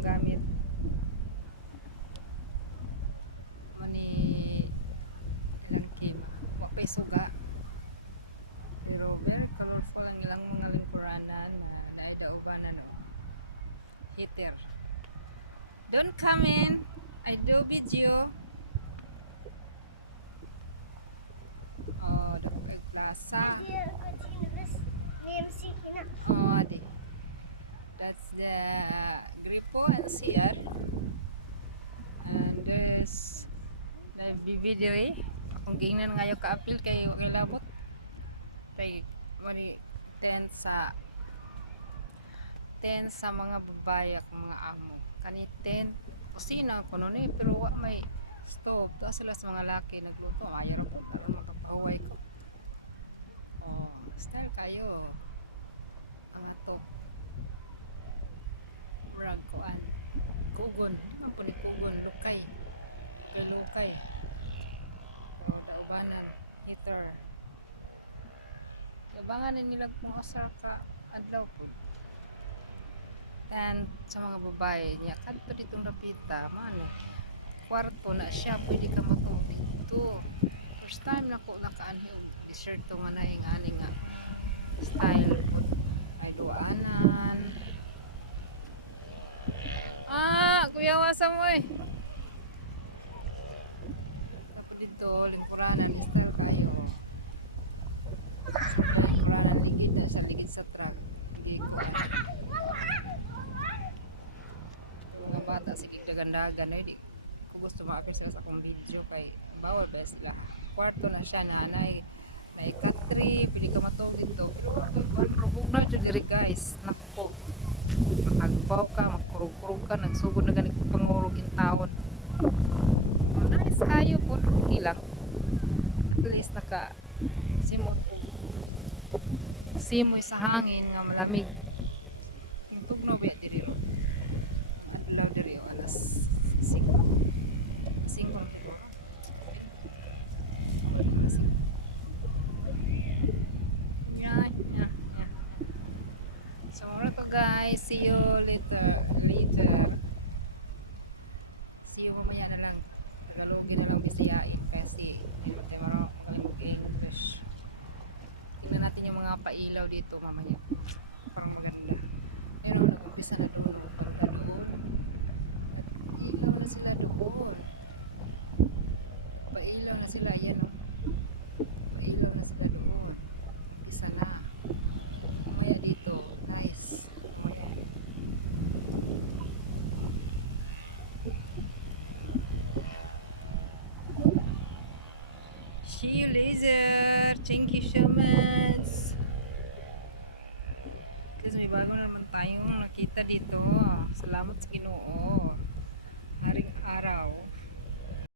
akong gamit. Mani ilang kima. Wa pa'y suga. Pero very colorful ang ilang mga lingkuranan. Dahil dauban na heater. Don't come in. I do video. Oh, dapat plaza. Oh, di. That's the Gripo and CR. And there's the video eh. Akong gingnan ngayon ka-appeal kay labot. Kay mali 10 sa mga babayak mga amo. Kani 10 kusina ko nun eh, pero wa may stove. Tapos sila sa mga laki nagluto. Ayaw ko parang magpapaway ko. Oh, style kayo. Ang ato. Brag koan. Kugon. Ako ni Kugon. Lukay. Kay Lukay. Oh, daubanan. Heater. Yabangan nila kung asa ka adlaw po. And sa mga babae niya, kadto ditong rapita, man, kwarto na siya, pwede ka matubig dito. First time na ko nakaanhi og dessert to nga naing ani nga style po. May duanan. Kuya wasa mo eh. Tapos dito, lingkuranan, style kayo. Lingkuranan, ligid sa truck. Hindi ko mga bata sige dagandagan eh, di ko gusto maapil sila sa akong video kay bawal ba sila. Kwarto na siya na nay katri pili ka matugid to, pero rubog na dyan diri guys. Naku, makagbaw ka, magkurug-kurug ka, nagsugod na ganit pangurog in taon. Nice kayo po, okay lang, at least naka simoy sa hangin nga malamig. Yung tugnaw ba diri ro adlaw diri o alas 5 yan. So muna to guys, see you later. See you mamaya na lang. Tagalogin na lang bisiyain kasi hindi tayo marunong mag-English. Tingnan natin yung mga pailaw dito mamaya. Parang maganda. Yan o, nag-umpisa na doon. Pailaw na sila doon. Pailaw na sila. Yan o. Pailaw na sila doon. Isa na. Mamaya dito. Nice. Mamaya. See you later.